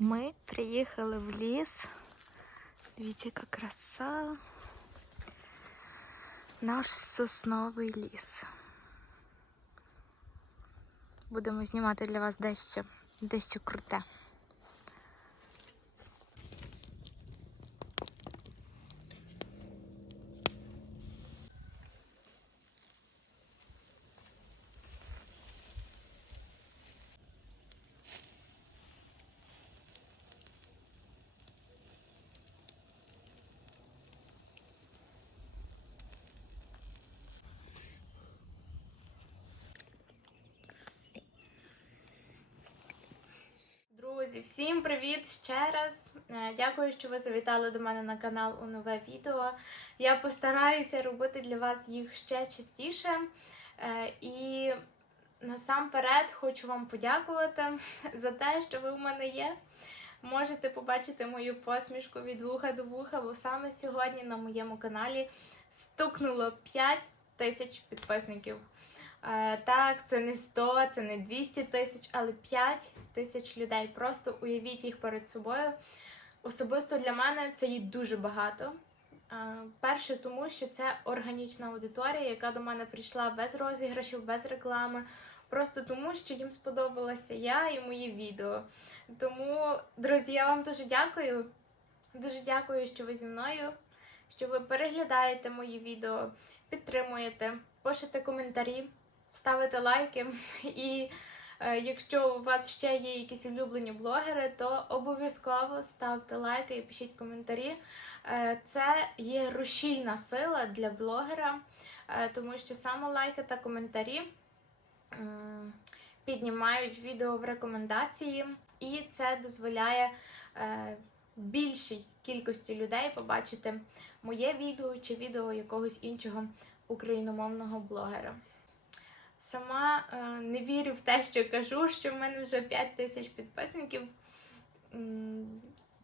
Ми приїхали в ліс. Дивіться, яка краса. Наш сосновий ліс. Будемо знімати для вас дещо, дещо круте. Друзі, всім привіт ще раз. Е, Дякую, що ви завітали до мене на канал у нове відео. Я постараюся робити для вас їх ще частіше. Е, І насамперед хочу вам подякувати за те, що ви в мене є. Можете побачити мою посмішку від вуха до вуха, бо саме сьогодні на моєму каналі стукнуло 5 тисяч підписників. Е, Так, це не 100, це не 200 тисяч, але 5 тисяч людей. Просто уявіть їх перед собою. Особисто для мене це є дуже багато. Е, Перше, тому що це органічна аудиторія, яка до мене прийшла без розіграшів, без реклами. Просто тому, що їм сподобалася я і мої відео. Тому, друзі, я вам дуже дякую. Дуже дякую, що ви зі мною, що ви переглядаєте мої відео, підтримуєте, пишете коментарі, ставите лайки. І е, якщо у вас ще є якісь улюблені блогери, то обов'язково ставте лайки і пишіть коментарі. Е, це є рушійна сила для блогера, е, тому що саме лайки та коментарі піднімають відео в рекомендації, і це дозволяє е, більшій кількості людей побачити моє відео чи відео якогось іншого україномовного блогера. Сама е, не вірю в те, що кажу, що в мене вже 5 тисяч підписників.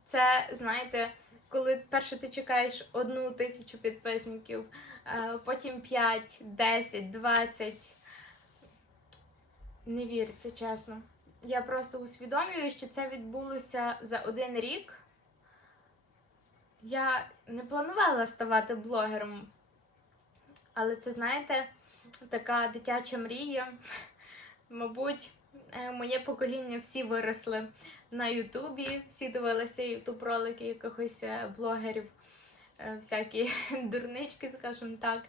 Це, знаєте, коли перше ти чекаєш одну тисячу підписників, е, потім 5, 10, 20. Не віриться, чесно. Я просто усвідомлюю, що це відбулося за один рік. Я не планувала ставати блогером, але це, знаєте, така дитяча мрія. Мабуть, е, моє покоління всі виросли на Ютубі, всі дивилися ютуб ролики якихось е, блогерів, е, всякі дурнички, скажімо так.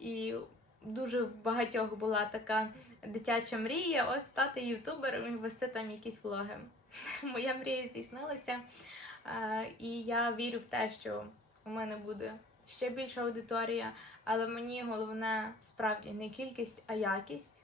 І дуже багатьох була така дитяча мрія ось стати ютубером і вести там якісь влоги. Моя мрія здійснилася, і я вірю в те, що у мене буде ще більша аудиторія, але мені головне справді не кількість, а якість.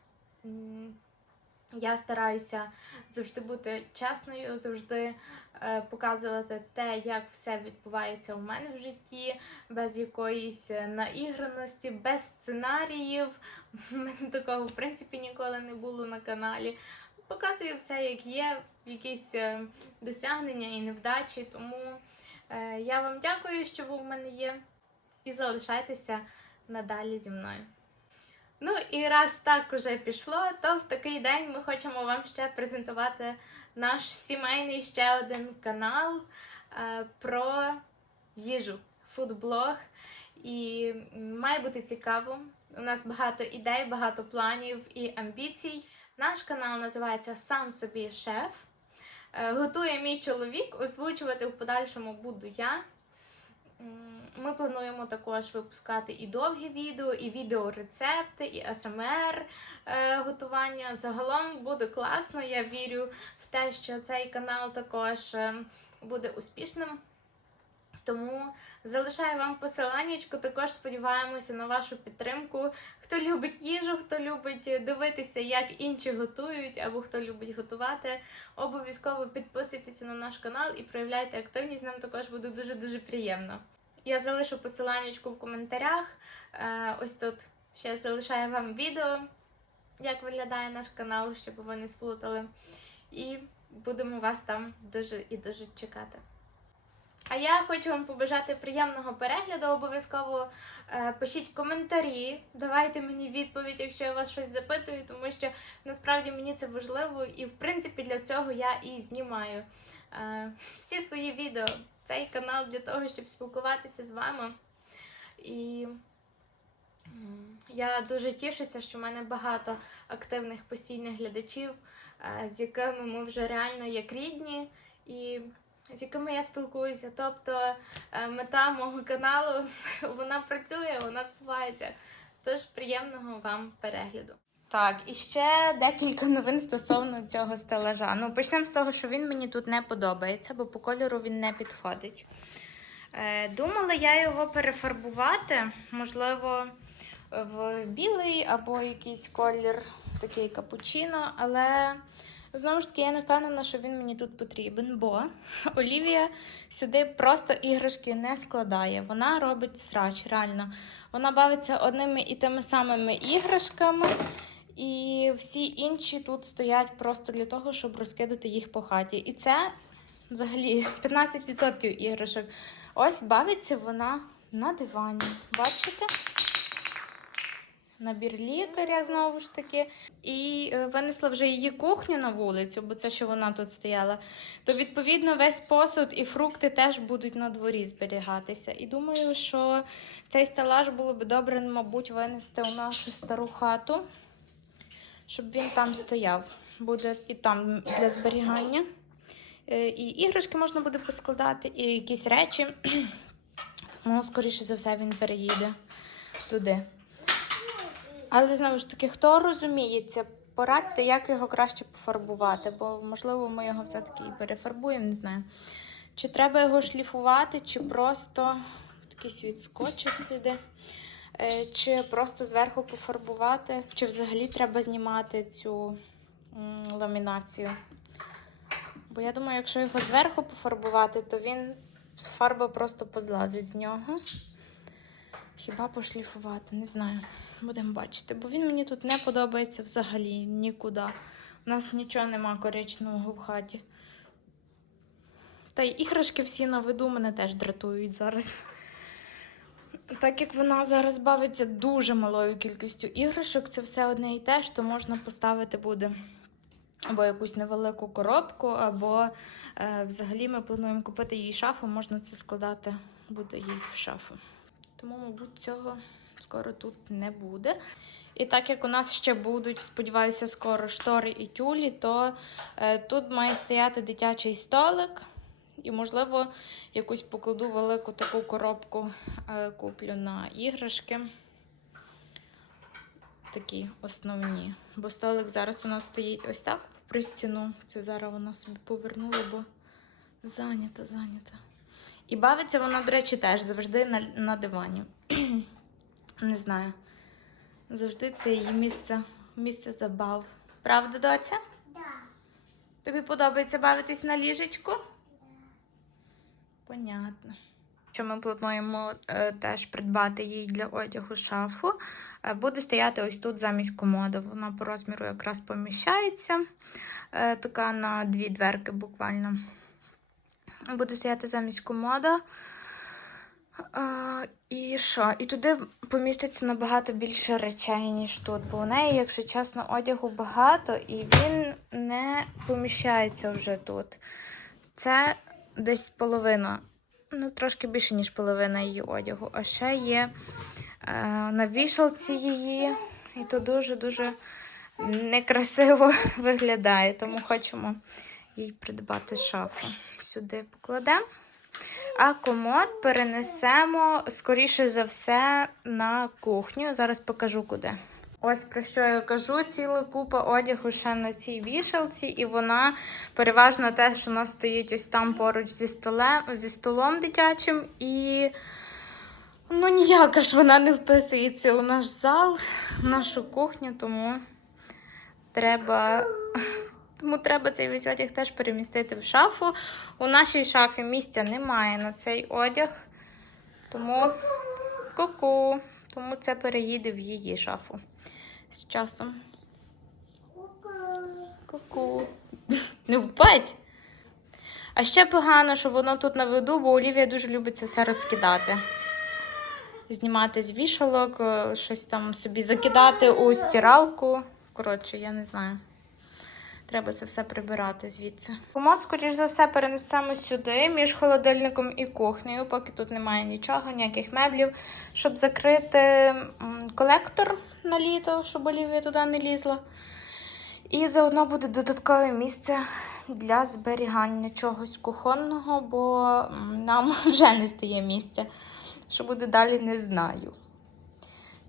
Я стараюся завжди бути чесною, завжди е, показувати те, як все відбувається у мене в житті, без якоїсь е, наіграності, без сценаріїв. У мене такого в принципі ніколи не було на каналі. Показую все, як є, якісь е, досягнення і невдачі. Тому я вам дякую, що ви в мене є, і залишайтеся надалі зі мною. Ну і раз так уже пішло, то в такий день ми хочемо вам ще презентувати наш сімейний ще один канал е, про їжу, фудблог. І має бути цікаво. У нас багато ідей, багато планів і амбіцій. Наш канал називається Сам собі шеф. Е, Готує мій чоловік, озвучувати в подальшому буду я. Ми плануємо також випускати і довгі відео, і відеорецепти, і АСМР е, готування. Загалом буде класно. Я вірю в те, що цей канал також е, буде успішним. Тому залишаю вам посиланнячку. Також сподіваємося на вашу підтримку. Хто любить їжу, хто любить дивитися, як інші готують, або хто любить готувати, обов'язково підписуйтеся на наш канал і проявляйте активність. Нам також буде дуже дуже приємно. Я залишу посиланнячку в коментарях. Е, Ось тут ще залишаю вам відео, як виглядає наш канал, щоб ви не сплутали. І будемо вас там дуже і дуже чекати. А я хочу вам побажати приємного перегляду. Обов'язково е, пишіть коментарі, давайте мені відповідь, якщо я вас щось запитую, тому що насправді мені це важливо, і в принципі для цього я і знімаю е, всі свої відео. Цей канал для того, щоб спілкуватися з вами. І я дуже тішуся, що в мене багато активних постійних глядачів, е, з якими ми вже реально як рідні. І з якими я спілкуюся. Тобто е, мета мого каналу вона працює, вона збувається. Тож приємного вам перегляду. Так, і ще декілька новин стосовно цього стелажа. Ну, почнемо з того, що він мені тут не подобається, бо по кольору він не підходить. Е, думала я його перефарбувати, можливо, в білий або якийсь колір, такий капучино, але знову ж таки я не впевнена, що він мені тут потрібен, бо Олівія сюди просто іграшки не складає. Вона робить срач, реально. Вона бавиться одними і тими самими іграшками, і всі інші тут стоять просто для того, щоб розкидати їх по хаті. І це взагалі 15% іграшок. Ось бавиться вона на дивані. Бачите? Набір лікаря знову ж таки. І е, винесла вже її кухню на вулицю, бо це що вона тут стояла. То, відповідно, весь посуд і фрукти теж будуть на дворі зберігатися. І думаю, що цей стелаж було б добре, мабуть, винести у нашу стару хату, щоб він там стояв. Буде і там для зберігання. Е, І іграшки можна буде поскладати, і якісь речі. Тому, скоріше за все, він переїде туди. Але знову ж таки, хто розуміється, порадьте, як його краще пофарбувати, бо, можливо, ми його все-таки і перефарбуємо, не знаю. Чи треба його шліфувати, чи просто якісь відскочі сліди, Е, чи просто зверху пофарбувати, чи взагалі треба знімати цю ламінацію. Бо я думаю, якщо його зверху пофарбувати, то він фарба просто позлазить з нього. Хіба пошліфувати, не знаю. Будемо бачити. Бо він мені тут не подобається взагалі нікуди. У нас нічого нема коричневого в хаті. Та й іграшки всі на виду мене теж дратують зараз. Так як вона зараз бавиться дуже малою кількістю іграшок, це все одне і те, що можна поставити буде або якусь невелику коробку, або е, взагалі ми плануємо купити їй шафу, можна це складати буде їй в шафу. Тому, мабуть, цього скоро тут не буде. І так як у нас ще будуть, сподіваюся, скоро штори і тюлі, то е, тут має стояти дитячий столик. І, можливо, якусь покладу велику таку коробку е, куплю на іграшки. Такі основні. Бо столик зараз у нас стоїть ось так при стіну. Це зараз вона собі повернула, бо зайнята, зайнята. І бавиться вона, до речі, теж завжди на, на дивані. Не знаю. Завжди це її місце, місце забав. Правда, доця? Да. Тобі подобається бавитись на ліжечку? Понятно. Що ми плануємо е, теж придбати їй для одягу шафу. Е, буде стояти ось тут замість комоди. Вона по розміру якраз поміщається. Е, така на дві дверки буквально. Буде стояти замість комода. І що? І туди поміститься набагато більше речей, ніж тут. Бо у неї, якщо чесно, одягу багато, і він не поміщається вже тут. Це десь половина, ну трошки більше, ніж половина її одягу. А ще є е, на вішалці її, і то дуже-дуже некрасиво виглядає. Тому хочемо їй придбати шафу. Сюди покладемо. А комод перенесемо, скоріше за все, на кухню. Зараз покажу куди. Ось про що я кажу: ціла купа одягу ще на цій вішалці, і вона переважно теж у нас стоїть ось там поруч зі столем, зі столом дитячим. І ну ніяка ж вона не вписується у наш зал, в нашу кухню, тому треба. Тому треба цей весь одяг теж перемістити в шафу. У нашій шафі місця немає на цей одяг. Тому ку-ку. Тому це переїде в її шафу з часом. Ку-ку. Не впадь! А ще погано, що воно тут на виду, бо Олівія дуже любить це все розкидати. Знімати з вішалок, е, щось там собі закидати у стиралку. Коротше, я не знаю. Треба це все прибирати звідси. Комод, скоріш за все, перенесемо сюди, між холодильником і кухнею, поки тут немає нічого, ніяких меблів, щоб закрити колектор на літо, щоб Олівія туди не лізла. І заодно буде додаткове місце для зберігання чогось кухонного, бо нам вже не стає місця. Що буде далі, не знаю.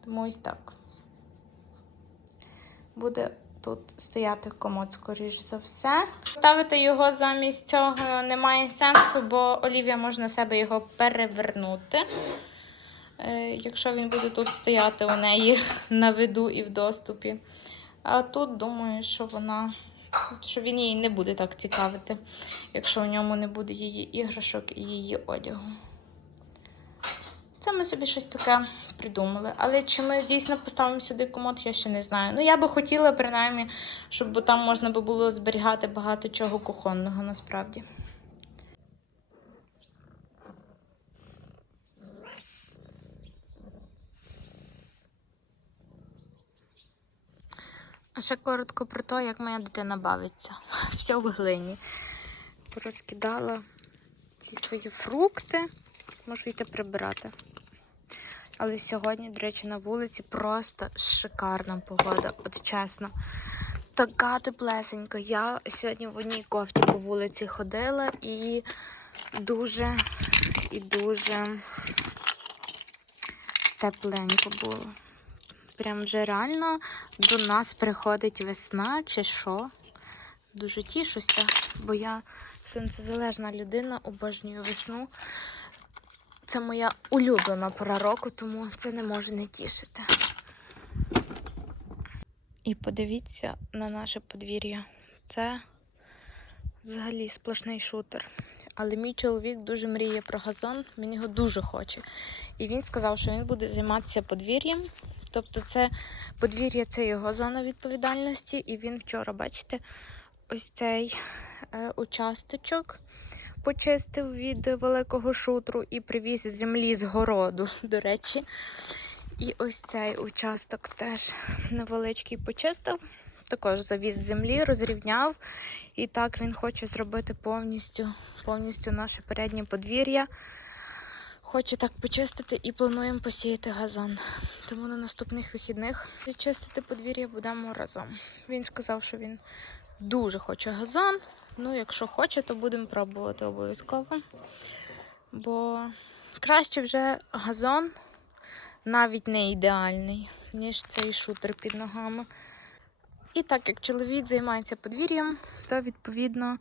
Тому ось так. Буде тут стояти комод, скоріш за все. Ставити його замість цього немає сенсу, бо Олівія може на себе його перевернути. Е, Якщо він буде тут стояти у неї на виду і в доступі. А тут думаю, що вона. Що він її не буде так цікавити, якщо у ньому не буде її іграшок і її одягу. Це ми собі щось таке придумали. Але чи ми дійсно поставимо сюди комод, я ще не знаю. Ну, я би хотіла, принаймні, щоб там можна було зберігати багато чого кухонного насправді. А ще коротко про те, як моя дитина бавиться. Все в глині. Порозкидала ці свої фрукти. Можу йти прибирати. Але сьогодні, до речі, на вулиці просто шикарна погода, от чесно. Така теплесенька. Я сьогодні в одній кофті по вулиці ходила і дуже і дуже тепленько було. Прям вже реально до нас приходить весна чи що. Дуже тішуся, бо я сонцезалежна людина, обожнюю весну. Це моя улюблена пора року, тому це не може не тішити. І подивіться на наше подвір'я. Це взагалі сплошний шутер. Але мій чоловік дуже мріє про газон, він його дуже хоче. І він сказав, що він буде займатися подвір'ям. Тобто, це подвір'я це його зона відповідальності. І він вчора, бачите, ось цей е, участочок почистив від великого шутру і привіз землі з городу, до речі. І ось цей участок теж невеличкий почистив. Також завіз землі, розрівняв. І так він хоче зробити повністю, повністю наше переднє подвір'я. Хоче так почистити і плануємо посіяти газон. Тому на наступних вихідних чистити подвір'я будемо разом. Він сказав, що він дуже хоче газон. Ну, якщо хоче, то будемо пробувати обов'язково. Бо краще вже газон навіть не ідеальний, ніж цей шутер під ногами. І так як чоловік займається подвір'ям, то відповідно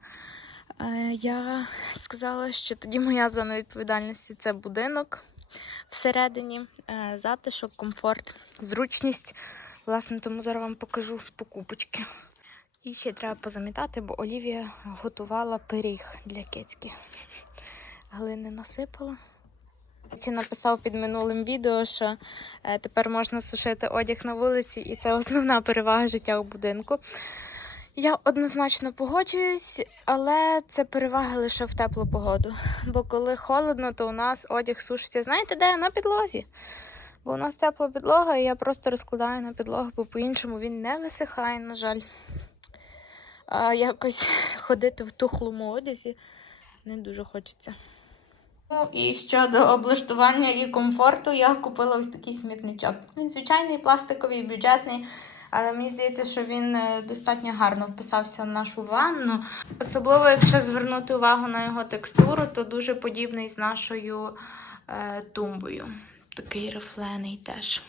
е, я сказала, що тоді моя зона відповідальності це будинок всередині, е, затишок, комфорт, зручність. Власне, тому зараз вам покажу покупочки. І ще треба позамітати, бо Олівія готувала пиріг для кицьки. Глини насипала. Чи написав під минулим відео, що е, тепер можна сушити одяг на вулиці, і це основна перевага життя у будинку. Я однозначно погоджуюсь, але це перевага лише в теплу погоду. Бо коли холодно, то у нас одяг сушиться, знаєте, де? На підлозі. Бо у нас тепла підлога, і я просто розкладаю на підлогу, бо по-іншому він не висихає, на жаль. А якось ходити в тухлому одязі не дуже хочеться. Ну і щодо облаштування і комфорту, я купила ось такий смітничок. Він звичайний, пластиковий, бюджетний, але мені здається, що він е, достатньо гарно вписався в нашу ванну. Особливо, якщо звернути увагу на його текстуру, то дуже подібний з нашою е, тумбою. Такий рифлений теж.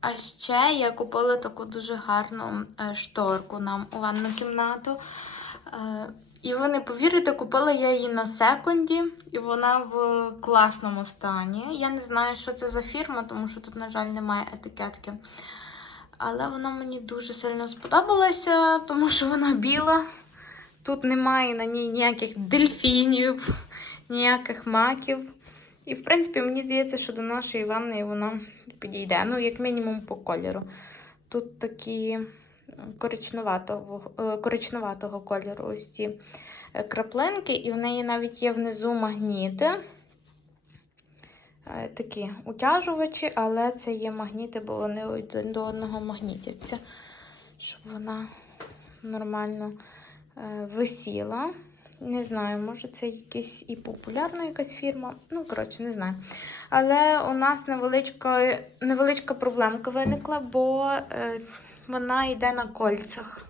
А ще я купила таку дуже гарну е, шторку нам у ванну кімнату. Е, І ви не повірите, купила я її на секунді, і вона в класному стані. Я не знаю, що це за фірма, тому що тут, на жаль, немає етикетки. Але вона мені дуже сильно сподобалася, тому що вона біла. Тут немає на ній ніяких дельфінів, ніяких маків. І, в принципі, мені здається, що до нашої ванни вона підійде. Ну, як мінімум, по кольору. Тут такі коричневатого, е, коричневатого кольору ось ці е, краплинки, і в неї навіть є внизу магніти. Е, Такі утяжувачі, але це є магніти, бо вони один до одного магнітяться, щоб вона нормально висіла. Не знаю, може це якась і популярна якась фірма. Ну, коротше, не знаю. Але у нас невеличка, невеличка проблемка виникла, бо е, вона йде на кольцях.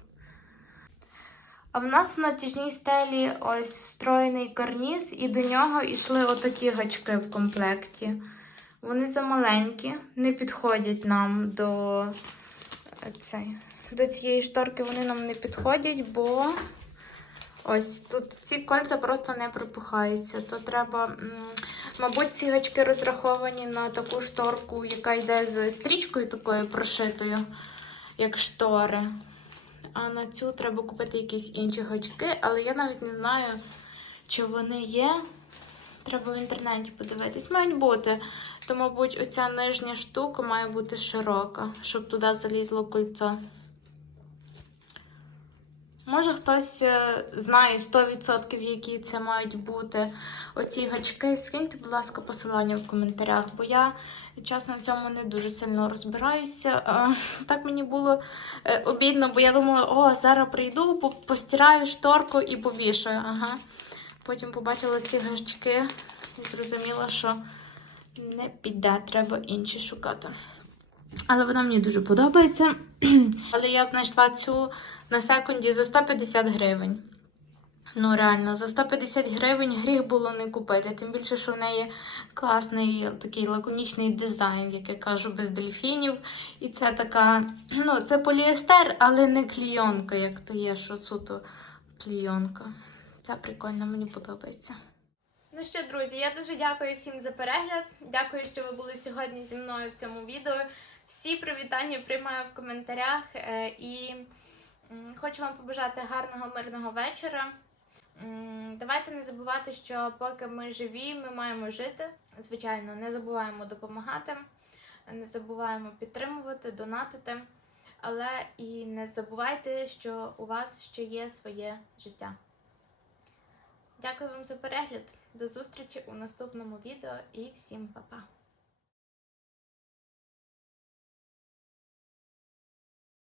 А в нас в натяжній стелі ось встроєний карніз, і до нього йшли отакі гачки в комплекті. Вони замаленькі, не підходять нам до, е, цей, до цієї шторки, вони нам не підходять, бо ось тут ці кольця просто не пропихаються. То треба, мабуть, ці гачки розраховані на таку шторку, яка йде з стрічкою такою прошитою, як штори. А на цю треба купити якісь інші гачки, але я навіть не знаю, чи вони є. Треба в інтернеті подивитись. Мають бути. То, мабуть, оця нижня штука має бути широка, щоб туди залізло кольцо. Може, хтось е, знає 100%, які це мають бути оці гачки. Скиньте, будь ласка, посилання в коментарях, бо я, чесно, в цьому не дуже сильно розбираюся. Е, Так мені було е, обідно, бо я думала, о, зараз прийду, постираю шторку і повішаю. Ага. Потім побачила ці гачки і зрозуміла, що не піде, треба інші шукати. Але вона мені дуже подобається. Але я знайшла цю на секунді за 150 гривень. Ну, реально, за 150 гривень гріх було не купити. Тим більше, що в неї класний такий лаконічний дизайн, як я кажу, без дельфінів. І це така, ну, це поліестер, але не клійонка, як то є, що суто клійонка. Це прикольно, мені подобається. Ну що, друзі, я дуже дякую всім за перегляд. Дякую, що ви були сьогодні зі мною в цьому відео. Всі привітання приймаю в коментарях е, і хочу вам побажати гарного мирного вечора. Давайте не забувати, що поки ми живі, ми маємо жити. Звичайно, не забуваємо допомагати, не забуваємо підтримувати, донатити. Але і не забувайте, що у вас ще є своє життя. Дякую вам за перегляд. До зустрічі у наступному відео і всім па-па!